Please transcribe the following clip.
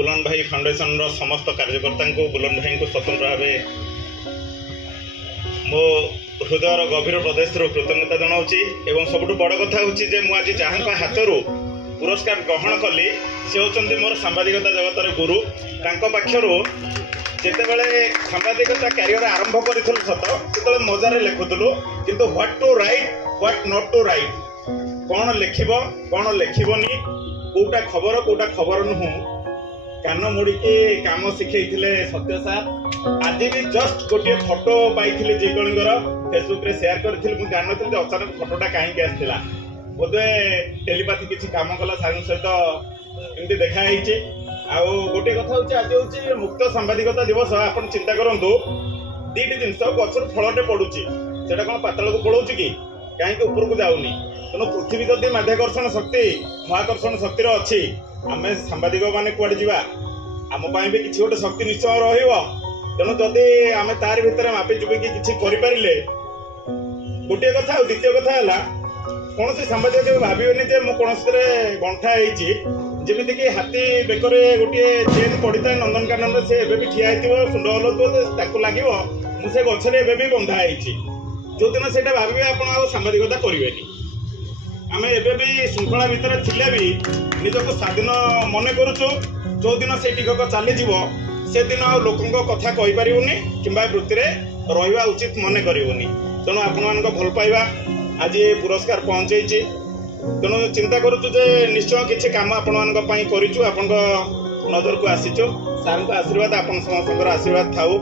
बुलन भाई फाउंडेशन रो समस्त कार्यकर्ता को बुलन भाई को स्वतंत्र भाव मो हृदय गभीर प्रदेश कृतज्ञता जनाऊँगी। सबुठ बड़ कथा हूँ मुझे जहाँ हाथ पुरस्कार ग्रहण कली से होचंदी मोर सांबादिकता जगतर गुरु। पाखरु जितेबाला सांबादिकता कैरियर आरंभ करूँ सत से मजार लिखुलु किंतु what to write what not to write कौन लिख कौन लिखनी कौटा खबर नुह कान मुड़िकी काम शिखे सत्य सार। आज भी जस्ट गोटे फोटो पाई जेकर फेसबुक रे शेयर करी मुझे जान नी अचानक फोटोटा कहीं आसाला बोधे टेलीपाथी किसी काम कला सार सहित एमती देखाई गोटे कथा हूँ आज हूँ मुक्त सांबादिकता दिवस। आप चिंता करूँ दीटी जिनस गचर फलटे पड़ुची से कौन पातल को पड़ोची कि कहीं ऊपर को जाऊनी तेणु पृथ्वी जदि माध्याकर्षण शक्ति महाकर्षण शक्ति अच्छी आम सांबादिक मैंने कुआड़े जावा आम भी किसी गोटे शक्ति निश्चय रेणु जदि आम तार भितर मापी चुपिकी किसी करें गोटे कथा द्वितीय कथा है कौन से सांबादिक केवल भावियोनी कौन गंठा जमीती कि हाथी बेकरे गोटे चेन पड़ी था नंदनकानन से ठिया सुंड हल्ला लगे मुझे गचर भी बंधा जो दिन से भावे आप सांबादिकता करेंगे आम एवं श्रृंखला भितर थिले भी निजक स्वाधीन मन करुचु जो दिन से टिकक चली से दिन लोकों कथा कहीपरूनी कि वृत्ति रहा उचित मन करूनी तेणु आपण भल पाइबा आज पुरस्कार पहुंचे तेणु चिंता करुचु निश्चय किसी काम आपण करूँ आपण नजर को आसीचु सार आशीर्वाद आपण समस्त आशीर्वाद थाऊ।